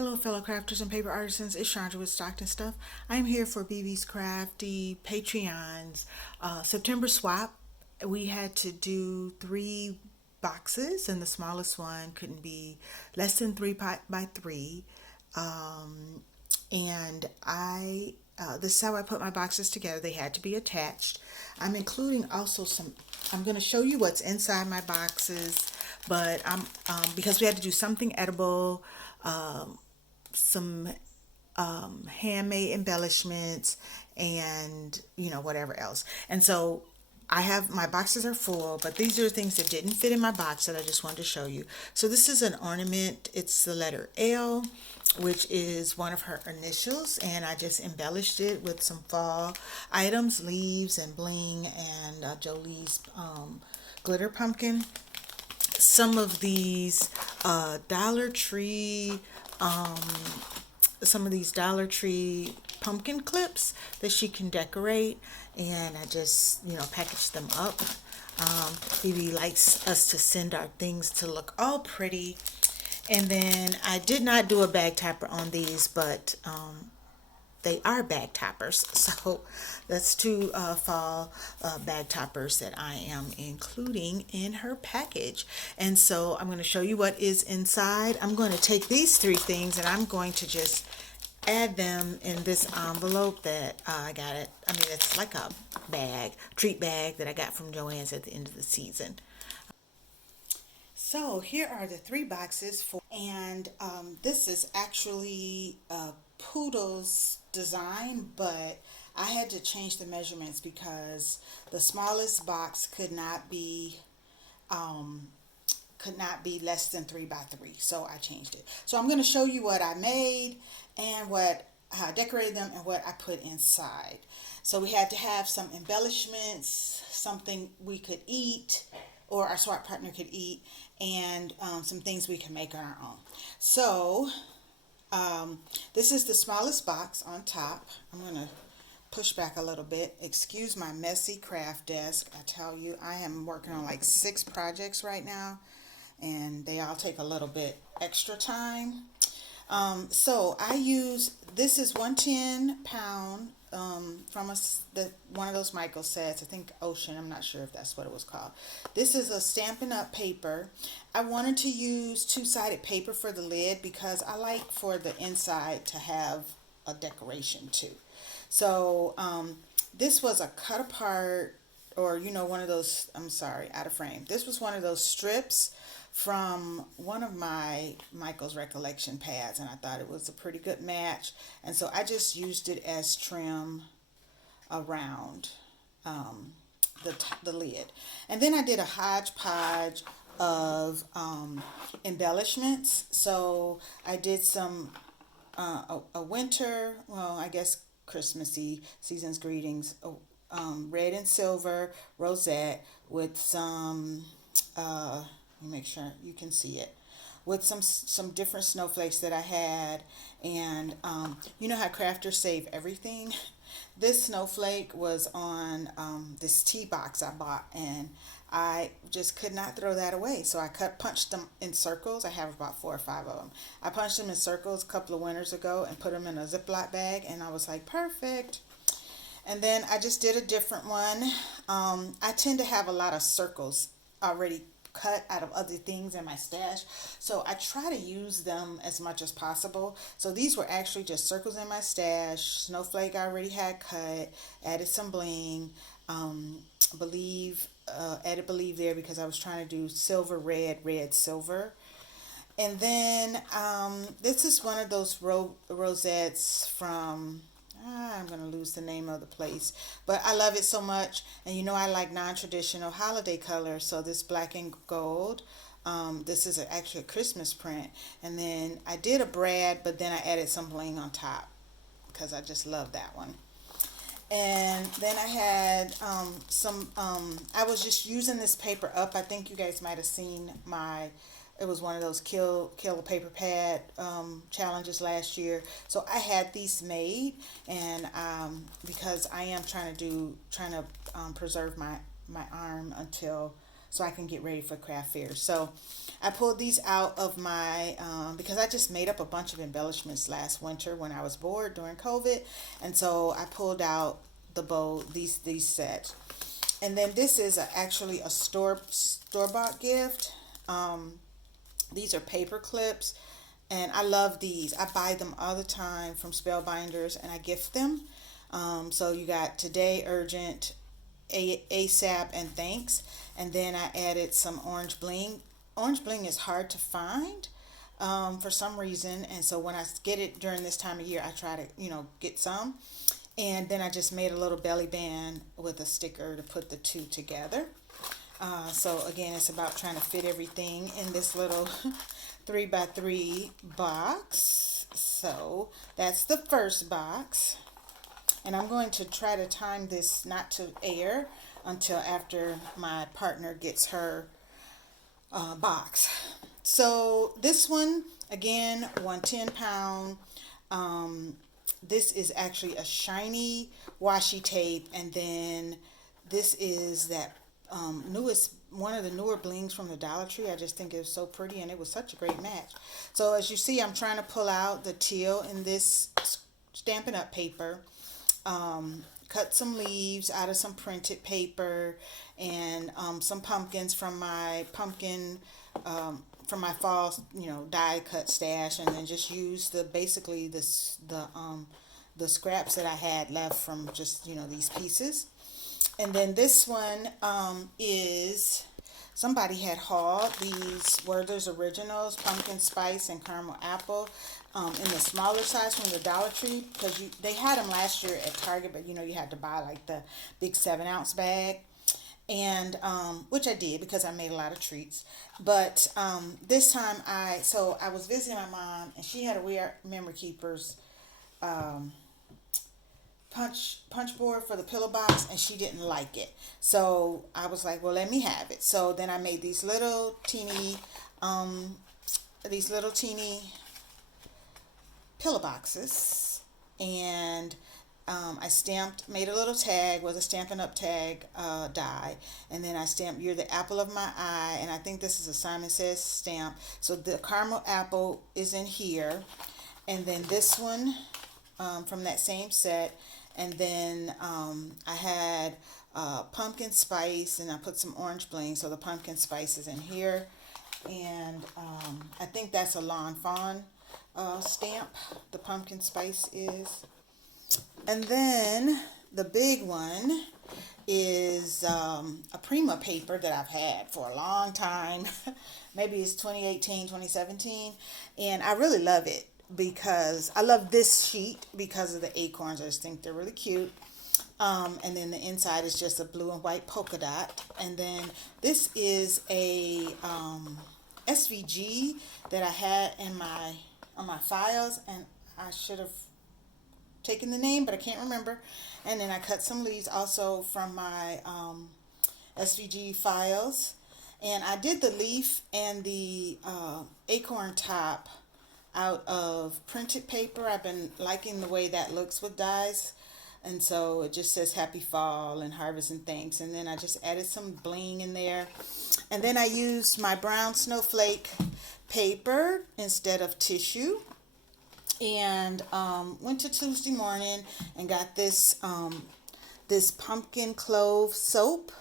Hello, fellow crafters and paper artisans. It's Chandra with Stockton Stuff. I'm here for BB's Krafty Patreon's September swap. We had to do 3 boxes, and the smallest one couldn't be less than 3 by 3. Um, and this is how I put my boxes together. They had to be attached. I'm including also some. I'm going to show you what's inside my boxes, but I'm because we had to do something edible, some handmade embellishments, and whatever else. And so I have my boxes are full, but these are things that didn't fit in my box that I just wanted to show you. So this is an ornament. It's the letter L, which is one of her initials, and I just embellished it with some fall items, leaves and bling, and Jolie's glitter pumpkin. Some of these Dollar Tree, some of these Dollar Tree pumpkin clips that she can decorate, and I just package them up. Phoebe likes us to send our things to look all pretty. And then I did not do a bag topper on these, but they are bag toppers. So that's 2 fall bag toppers that I am including in her package. And so I'm going to show you what is inside. I'm going to take these 3 things and I'm going to just add them in this envelope that I got it. I mean, it's like a bag, treat bag that I got from Joann's at the end of the season. So here are the 3 boxes and this is actually Poodle's design, but I had to change the measurements because the smallest box could not be less than 3 by 3. So I changed it. So I'm going to show you what I made and how I decorated them and what I put inside. So we had to have some embellishments, something we could eat or our swap partner could eat, and some things we can make on our own. So this is the smallest box on top. I'm going to push back a little bit. Excuse my messy craft desk. I tell you, I am working on like 6 projects right now, and they all take a little bit extra time. So this is 110 pound from one of those Michael sets. I think Ocean. I'm not sure if that's what it was called. This is a Stampin' Up paper. I wanted to use 2-sided paper for the lid because I like for the inside to have a decoration too. So this was a cut apart, or one of those, I'm sorry, out of frame. This was one of those strips from one of my Michael's recollection pads, and I thought it was a pretty good match, and so I just used it as trim around the lid. And then I did a hodgepodge of embellishments. So I did some a winter, well, I guess Christmassy season's greetings, red and silver rosette with some let me make sure you can see it, with some different snowflakes that I had. And you know how crafters save everything? This snowflake was on this tea box I bought, and I just could not throw that away. So I punched them in circles. I have about 4 or 5 of them. I punched them in circles a couple of winters ago and put them in a Ziploc bag, and I was like, perfect. And then I just did a different one. I tend to have a lot of circles already cut out of other things in my stash, so I try to use them as much as possible. So these were actually just circles in my stash. Snowflake I already had cut, added some bling, added believe there because I was trying to do silver, red, silver. And then this is one of those rosettes from, I'm going to lose the name of the place, but I love it so much. And I like non-traditional holiday colors. So this black and gold, this is actually a Christmas print. And then I did a brad, but then I added some bling on top because I just love that one. And then I had I was just using this paper up. I think you guys might have seen it was one of those kill a paper pad challenges last year. So I had these made, and because I am trying to preserve my arm until so I can get ready for craft fair. So I pulled these out of my, because I just made up a bunch of embellishments last winter when I was bored during COVID. And so I pulled out the bow, these sets. And then this is actually a store-bought gift. These are paper clips, and I love these. I buy them all the time from Spellbinders, and I gift them. So you got today, urgent, ASAP, and thanks. And then I added some orange bling. Orange bling is hard to find for some reason, and so when I get it during this time of year, I try to get some. And then I just made a little belly band with a sticker to put the two together. So again, it's about trying to fit everything in this little 3x3 box. So that's the first box. And I'm going to try to time this not to air until after my partner gets her box. So this one, again, 110 pound. This is actually a shiny washi tape, and then this is that one of the newer blings from the Dollar Tree. I just think it was so pretty, and it was such a great match. So as you see, I'm trying to pull out the teal in this Stampin' Up! Paper. Cut some leaves out of some printed paper, and some pumpkins from my from my fall die cut stash, and then just use basically the scraps that I had left from just these pieces. And then this one is somebody had hauled these Werther's Originals pumpkin spice and caramel apple in the smaller size from the Dollar Tree, because they had them last year at Target, but you had to buy like the big 7-ounce bag, and which I did because I made a lot of treats. But this time I was visiting my mom, and she had a weird Memory Keepers punch board for the pillow box, and she didn't like it. So I was like, well, let me have it. So then I made these little teeny pillow boxes, and I made a little tag with a Stampin' Up! Tag die, and then I stamped "You're the apple of my eye," and I think this is a Simon Says stamp. So the caramel apple is in here, and then this one from that same set, and then I had pumpkin spice, and I put some orange bling, so the pumpkin spice is in here, and I think that's a Lawn Fawn stamp, the pumpkin spice is. And then the big one is a Prima paper that I've had for a long time. Maybe it's 2018, 2017, and I really love it because I love this sheet because of the acorns. I just think they're really cute. And then the inside is just a blue and white polka dot. And then this is a SVG that I had on my files, and I should have taken the name, but I can't remember. And then I cut some leaves also from my SVG files, and I did the leaf and the acorn top out of printed paper. I've been liking the way that looks with dies, and so it just says happy fall and harvest and thanks. And then I just added some bling in there, and then I used my brown snowflake paper instead of tissue, and went to Tuesday morning and got this this pumpkin clove soap,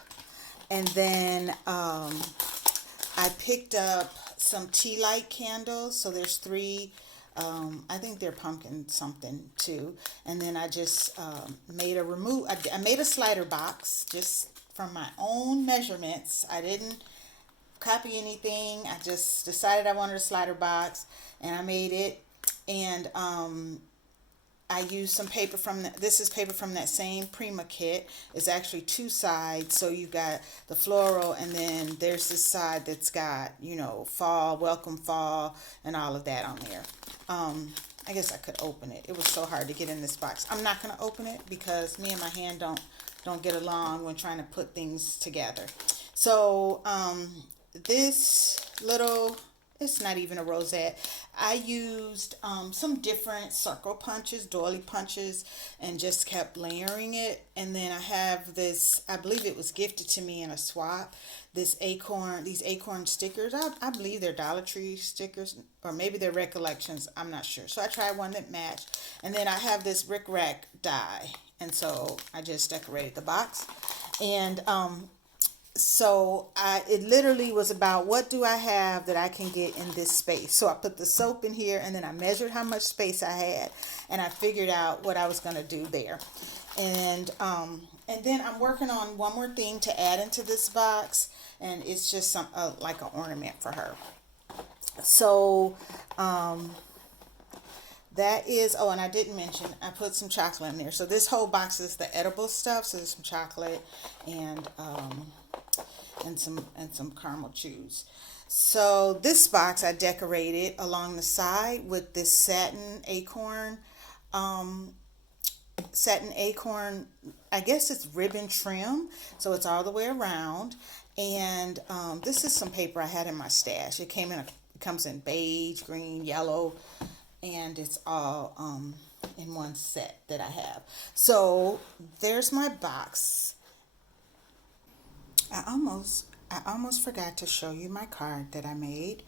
and then I picked up some tea light candles. So there's 3. I think they're pumpkin something too. And then I just made I made a slider box just from my own measurements. I didn't copy anything. I just decided I wanted a slider box, and I made it. And I used some paper this is paper from that same Prima kit. It's actually 2 sides, so you've got the floral, and then there's this side that's got fall, welcome fall, and all of that on there. I guess I could open it. It was so hard to get in this box. I'm not going to open it because me and my hand don't get along when trying to put things together. So this little it's not even a rosette. I used some different circle punches, doily punches, and just kept layering it. And then I have this, I believe it was gifted to me in a swap, these acorn stickers. I believe they're Dollar Tree stickers, or maybe they're Recollections. I'm not sure. So I tried one that matched. And then I have this Rick Rack die. And so I just decorated the box. And so it literally was about, what do I have that I can get in this space? So I put the soap in here, and then I measured how much space I had, and I figured out what I was going to do there. And then I'm working on one more thing to add into this box, and it's just some like an ornament for her. So that is, oh, and I didn't mention, I put some chocolate in there. So this whole box is the edible stuff. So there's some chocolate and some caramel chews. So this box I decorated along the side with this satin acorn, I guess it's ribbon trim. So it's all the way around. And this is some paper I had in my stash. It comes in beige, green, yellow, and it's all in one set that I have. So there's my box. I almost forgot to show you my card that I made.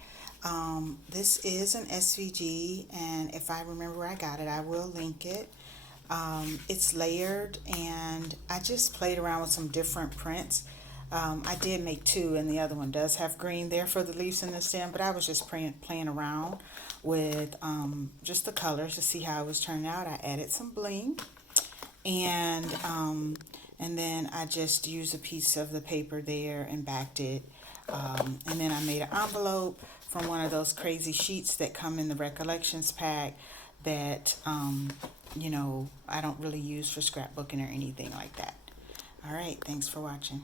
This is an SVG, and if I remember where I got it, I will link it. It's layered, and I just played around with some different prints. I did make two, and the other one does have green there for the leaves and the stem, but I was just playing around with just the colors to see how it was turning out. I added some bling, and then I just used a piece of the paper there and backed it. And then I made an envelope from one of those crazy sheets that come in the Recollections pack that, you know, I don't really use for scrapbooking or anything like that. All right, thanks for watching.